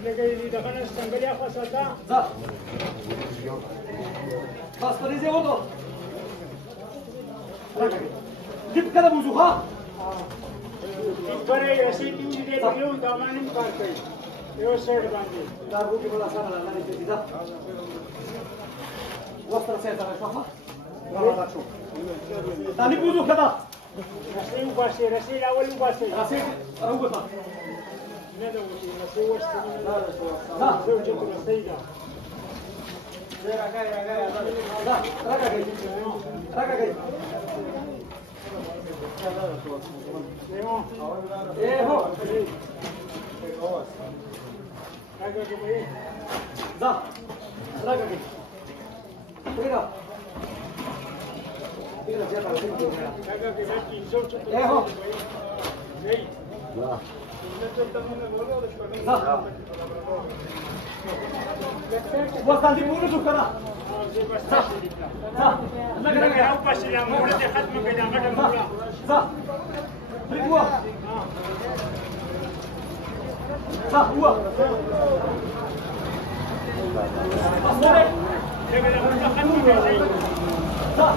دخلنا استنقل يا خساتا لا خلاص فريزي وضو جيب كده بوزوها بري رسيد يوجد اليوم داماني مكاركي يو سير باندي لا بوكي بلا سنة لا نجي كده وصل سيطرة شوفها لا شوف تاني بوزو كده رسيد وباسي رسيد أول وباسي رسيد روبطة ندوي رسيد وستين لا زوجة رسيدة لا رجع جاي رجع جاي ايه هو لا رجع جاي كده ايه هو لا وصل دي مولد وكذا صح صح لا هو بس يا مولد ختم كده غدا مولا صح هو صح هو صح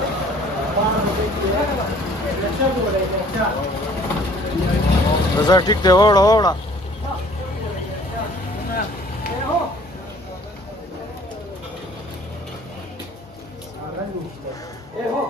بس ठीक थे ओड़ा ايه هو